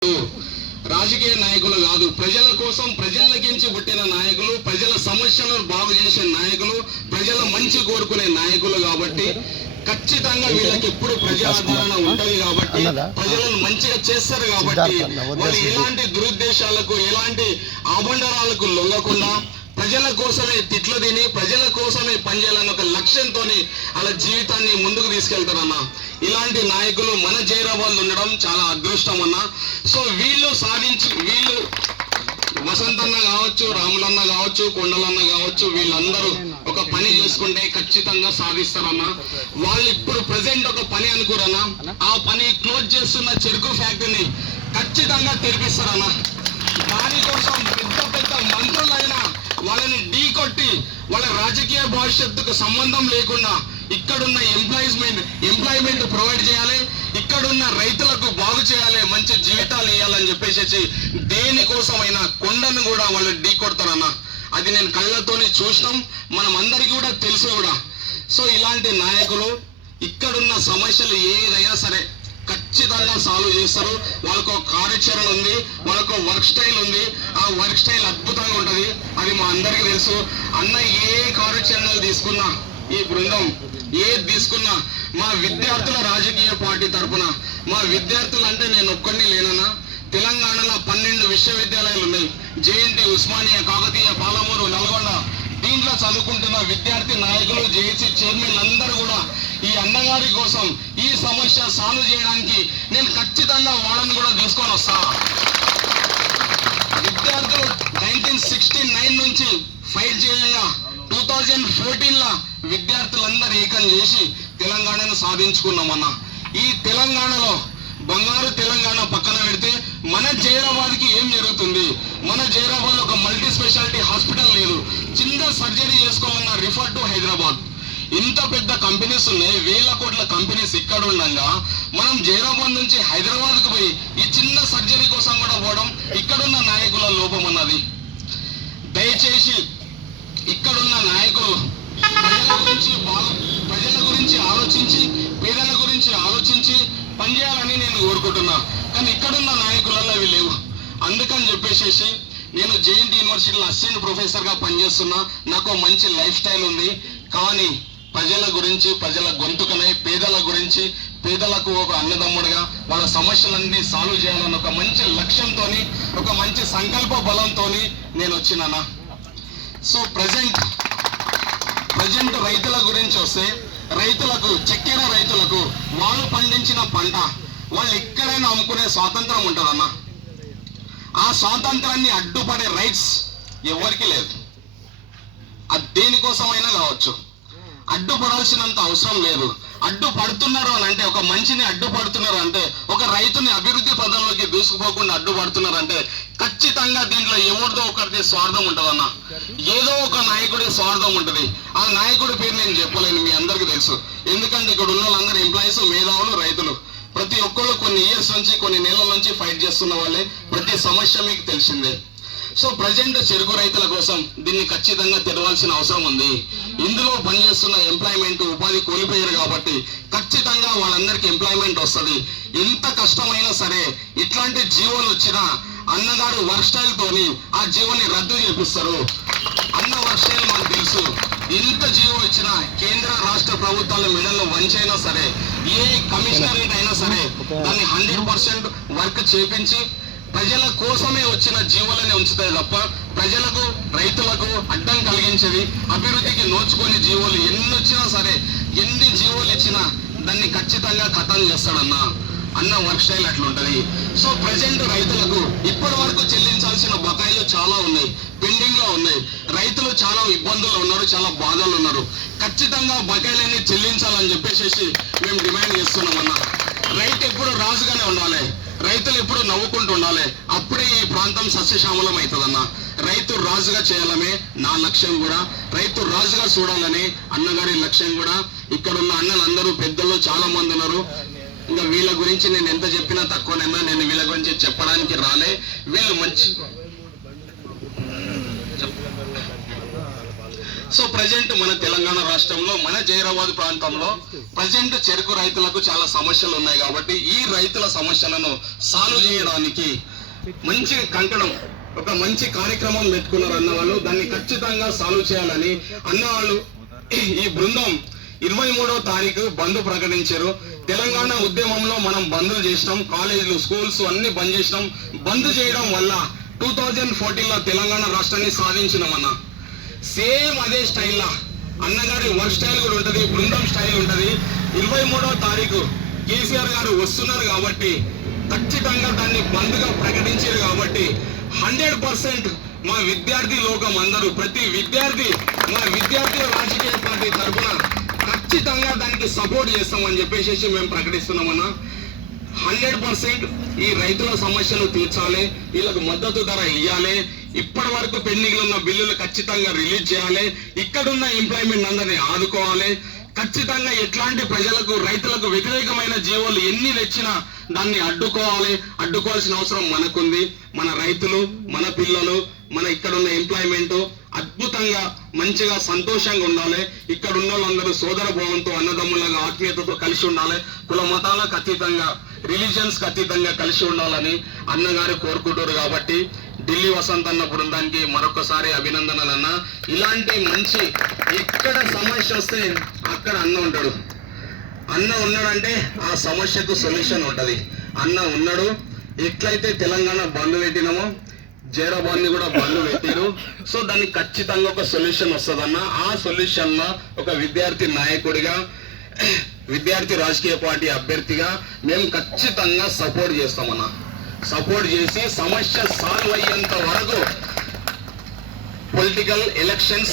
రాజకీయ నాయకులు కాదు, ప్రజల కోసం ప్రజలకించి పుట్టిన నాయకులు, ప్రజల సమస్యలను బాగు చేసే నాయకులు, ప్రజల మంచి కోరుకునే నాయకులు. కాబట్టి ఖచ్చితంగా వీళ్ళకి ఎప్పుడు ప్రజాదరణ ఉంటది, కాబట్టి ప్రజలను మంచిగా చేస్తారు. కాబట్టి వాళ్ళు ఎలాంటి దురుద్దేశాలకు ఎలాంటి ఆబండరాలకు లొంగకుండా ప్రజల కోసమే తిట్లు తిని ప్రజల కోసమే పనిచేయాలని ఒక లక్ష్యంతో అలా జీవితాన్ని ముందుకు తీసుకెళ్తారన్న. ఇలాంటి నాయకులు మన జైరాబాద్ ఉండడం చాలా అదృష్టం అన్న. సో వీళ్ళు వసంతన్న కావచ్చు, రాములన్న కావచ్చు, కొండలన్న కావచ్చు, వీళ్ళందరూ ఒక పని చేసుకుంటే ఖచ్చితంగా సాధిస్తారన్న. వాళ్ళు ఇప్పుడు ప్రెసెంట్ ఒక పని అనుకోరన్నా, ఆ పని క్లోజ్ చేస్తున్న చెరుకు ఫ్యాక్టరీని ఖచ్చితంగా తెరిపిస్తారన్న. దానికోసం పెద్ద మంత్రులైనా వాళ్ళని ఢీకొట్టి వాళ్ళ రాజకీయ భవిష్యత్తుకు సంబంధం లేకుండా ఇక్కడున్న ఎంప్లాయ్మెంట్ ప్రొవైడ్ చేయాలి, ఇక్కడున్న రైతులకు బాగు చేయాలి, మంచి జీవితాలు ఇవ్వాలని చెప్పేసి దేనికోసమైనా కొండను కూడా వాళ్ళు ఢీకొడతారన్న. అది నేను కళ్ళతోనే చూసినాం, మనం అందరికీ కూడా తెలుసు కూడా. సో ఇలాంటి నాయకులు ఇక్కడున్న సమస్యలు ఏదైనా సరే ఖచ్చితంగా సాల్వ్ చేస్తారు. వాళ్ళకు కార్యాచరణ ఉంది, వాళ్ళకు వర్క్ స్టైల్ ఉంది. ఆ వర్క్ స్టైల్ అద్భుతంగా ఉంటది, అది మా అందరికీ తెలుసు. అన్న ఏ కార్యాచరణలు తీసుకున్నా, ఈ బృందం ఏది తీసుకున్నా మా విద్యార్థుల రాజకీయ పార్టీ తరఫున, మా విద్యార్థులు అంటే నేను ఒక్కడిని లేనన్నా. తెలంగాణలో 12 విశ్వవిద్యాలయాలు ఉన్నాయి, జేఎన్టీ, ఉస్మానియా, కాకతీయ, పాలమూరు, నల్గొండ. దీంట్లో చదువుకుంటున్న విద్యార్థి నాయకులు, జేఏసీ చైర్మన్ అందరూ కూడా ఈ అన్నగారి కోసం ఈ సమస్య సాల్వ్ చేయడానికి నేను ఖచ్చితంగా వాళ్ళని కూడా తీసుకొని వస్తా. విద్యార్థులు 1969 నుంచి ఫైట్ చేయగా 2014 విద్యార్థులందరూ ఏకం చేసి తెలంగాణను సాధించుకున్నామన్న. ఈ తెలంగాణలో బంగారు తెలంగాణ పక్కన పెడితే మన జైరాబాద్కి ఏం జరుగుతుంది? మన జైరాబాద్ ఒక మల్టీ స్పెషాలిటీ హాస్పిటల్ లేదు, చిన్న సర్జరీ చేసుకోవాలన్నా రిఫర్ టు హైదరాబాద్. ఇంత పెద్ద కంపెనీస్ ఉన్నాయి, 1000 కోట్ల కంపెనీస్ ఇక్కడ ఉండగా మనం జైరాబాద్ నుంచి హైదరాబాద్కు పోయి ఈ చిన్న సర్జరీ కోసం కూడా పోవడం ఇక్కడున్న నాయకుల లోపం అన్నది. దయచేసి ఇక్కడున్న నాయకులు ప్రజల గురించి ఆలోచించి, పేదల గురించి ఆలోచించి పనిచేయాలని నేను కోరుకుంటున్నా. కానీ ఇక్కడున్న నాయకులలో అవి లేవు. అందుకని చెప్పేసి నేను జేఎన్టీ యూనివర్సిటీలో అసిస్టెంట్ ప్రొఫెసర్గా పనిచేస్తున్నా, నాకు మంచి లైఫ్ స్టైల్ ఉంది. కానీ ప్రజల గురించి, ప్రజల గొంతుకనై పేదల గురించి, పేదలకు ఒక అన్నదమ్ముడిగా వాళ్ళ సమస్యలన్నీ సాల్వ్ చేయాలని ఒక మంచి లక్ష్యంతో, ఒక మంచి సంకల్ప బలంతో నేను వచ్చినానా. సో ప్రజెంట్ రైతుల గురించి వస్తే, రైతులకు, చక్కెర రైతులకు వాళ్ళు పండించిన పంట వాళ్ళు ఎక్కడైనా అమ్ముకునే స్వాతంత్రం ఉంటుందన్న. ఆ స్వాతంత్రాన్ని అడ్డుపడే రైట్స్ ఎవరికి లేదు. అది దేనికోసమైనా కావచ్చు, అడ్డుపడాల్సినంత అవసరం లేదు. అడ్డుపడుతున్నారు అని అంటే, ఒక మనిషిని అడ్డుపడుతున్నారు అంటే, ఒక రైతుని అభివృద్ధి పదంలోకి దూసుకుపోకుండా అడ్డుపడుతున్నారు అంటే ఖచ్చితంగా దీంట్లో ఎవరిదో ఒకరిది స్వార్థం ఉంటుందన్న. ఏదో ఒక నాయకుడి స్వార్థం ఉంటుంది. ఆ నాయకుడి పేరు నేను చెప్పలేను, మీ అందరికీ తెలుసు. ఎందుకంటే ఇక్కడ ఉన్న వాళ్ళందరూ ఎంప్లాయీస్, మేధావులు, రైతులు. ప్రతి ఒక్కళ్ళు కొన్ని ఇయర్స్ నుంచి, కొన్ని నెలల నుంచి ఫైట్ చేస్తున్న వాళ్ళే. ప్రతి సమస్య మీకు తెలిసిందే. సో ప్రజెంట్ చెరుకు రైతుల కోసం దీన్ని ఖచ్చితంగా తెరవాల్సిన అవసరం ఉంది. ఇందులో పనిచేస్తున్న ఎంప్లాయ్మెంట్, ఉపాధి కోల్పోయారు కాబట్టి ఖచ్చితంగా వాళ్ళందరికీ ఎంప్లాయ్మెంట్ వస్తుంది. ఎంత కష్టమైనా సరే ఇట్లాంటి జీవోలు వచ్చినా అన్నగారు వర్క్ స్టైల్ తోని ఆ జీవోని రద్దు చేపిస్తారు. అన్న వర్క్ స్టైల్ మనకు తెలుసు. ఎంత జీవో ఇచ్చినా కేంద్ర రాష్ట్ర ప్రభుత్వాల మెడల్లో వంచైనా సరే, ఏ కమిషనరేట్ అయినా సరే దాన్ని 100% వర్క్ చేపించి ప్రజల కోసమే వచ్చిన జీవులనే ఉంచుతాయి తప్ప ప్రజలకు, రైతులకు అడ్డం కలిగించేది, అభివృద్ధికి నోచుకొని జీవులు ఎన్ని వచ్చినా సరే, ఎన్ని జీవులు ఇచ్చినా దాన్ని ఖచ్చితంగా ఖతం చేస్తాడన్న. అన్న వర్క్ స్టైల్ అట్లుంటది. సో ప్రజెంట్ రైతులకు ఇప్పటి వరకు చెల్లించాల్సిన బకాయిలు చాలా ఉన్నాయి, పెండింగ్ లో ఉన్నాయి. రైతులు చాలా ఇబ్బందులు ఉన్నారు, చాలా బాధలు ఉన్నారు. ఖచ్చితంగా బకాయిలన్నీ చెల్లించాలని చెప్పేసి మేము డిమాండ్ చేస్తున్నామన్నా. రైతు ఎప్పుడు రాజుగానే ఉండాలి, రైతులు ఎప్పుడు నవ్వుకుంటూ ఉండాలి. అప్పుడే ఈ ప్రాంతం సస్యశ్యామలం అవుతుందన్న. రైతు రాజుగా చేయాలనే నా లక్ష్యం కూడా, రైతు రాజుగా చూడాలని అన్నగారి లక్ష్యం కూడా. ఇక్కడ ఉన్న అన్నలందరూ పెద్దలు చాలా మంది ఉన్నారు. ఇంకా వీళ్ళ గురించి నేను ఎంత చెప్పినా తక్కువనైనా, నేను వీళ్ళ గురించి చెప్పడానికి రాలే. వీళ్ళు మంచి సో ప్రజెంట్ మన తెలంగాణ రాష్ట్రంలో మన జైరాబాద్ ప్రాంతంలో ప్రజెంట్ చెరుకు రైతులకు చాలా సమస్యలు ఉన్నాయి కాబట్టి ఈ రైతుల సమస్యలను సాల్వ్ చేయడానికి మంచి కంకణం ఒక మంచి కార్యక్రమం పెట్టుకున్నారు అన్నవాళ్ళు. దాన్ని ఖచ్చితంగా సాల్వ్ చేయాలని అన్నవాళ్ళు ఈ బృందం 23వ తారీఖు బంద్ ప్రకటించారు. తెలంగాణ ఉద్యమంలో మనం బంద్లు చేసినాం, కాలేజీలు స్కూల్స్ అన్ని బంద్ చేసినాం. బంద్ చేయడం వల్ల 2014లో తెలంగాణ రాష్ట్రాన్ని సాధించినామన్న. సేమ్ అదే స్టైల్లా అన్నగారి వర్క్ స్టైల్ కూడా ఉంటుంది, బృందం స్టైల్ ఉంటుంది. 23వ తారీఖు కేసీఆర్ గారు వస్తున్నారు కాబట్టి ఖచ్చితంగా దాన్ని బంద్గా ప్రకటించారు కాబట్టి 100% మా విద్యార్థి లోకం అందరూ ప్రతి విద్యార్థి మా విద్యార్థి రాజకీయ పార్టీ తరఫున ఖచ్చితంగా దానికి సపోర్ట్ చేస్తామని చెప్పేసి మేము ప్రకటిస్తున్నామన్నా. 100% ఈ రైతుల సమస్యలు తీర్చాలి, వీళ్ళకు మద్దతు ధర ఇవ్వాలి, ఇప్పటి వరకు పెండింగ్ ఉన్న బిల్లులు ఖచ్చితంగా రిలీజ్ చేయాలి, ఇక్కడున్న ఎంప్లాయ్మెంట్ అందరినీ ఆదుకోవాలి. ఖచ్చితంగా ఎట్లాంటి ప్రజలకు రైతులకు వ్యతిరేకమైన జీవోలు ఎన్ని తెచ్చినా దాన్ని అడ్డుకోవాల్సిన అవసరం మనకుంది. మన రైతులు, మన పిల్లలు, మన ఇక్కడ ఉన్న ఎంప్లాయ్మెంట్ అద్భుతంగా మంచిగా సంతోషంగా ఉండాలి. ఇక్కడ ఉన్న వాళ్ళందరూ సోదర భావంతో అన్నదమ్ములాగా ఆత్మీయతతో కలిసి ఉండాలి. కుల మతాలకు అతీతంగా రిలీజియన్స్ కి అతీతంగా కలిసి ఉండాలని అన్నగారు కోరుకుంటారు. కాబట్టి ఢిల్లీ వసంత్ అన్న బృందానికి మరొకసారి అభినందనలు అన్న. ఇలాంటి మంచి ఎక్కడ సమస్య వస్తే అక్కడ అన్న ఉంటాడు. అన్న ఉన్నాడంటే ఆ సమస్యకు సొల్యూషన్ ఉంటుంది. అన్న ఉన్నాడు. ఎట్లయితే తెలంగాణ బంద్ పెట్టినామో జైరాబాద్ ని కూడా బంద్ పెట్టారు. సో దానికి ఖచ్చితంగా ఒక సొల్యూషన్ వస్తుందన్న. ఆ సొల్యూషన్ లో ఒక విద్యార్థి నాయకుడిగా, విద్యార్థి రాజకీయ పార్టీ అభ్యర్థిగా మేము ఖచ్చితంగా సపోర్ట్ చేస్తామన్నా. సపోర్ట్ చేసి సమస్య సాల్వ్ అయ్యేంత వరకు పొలిటికల్ ఎలక్షన్స్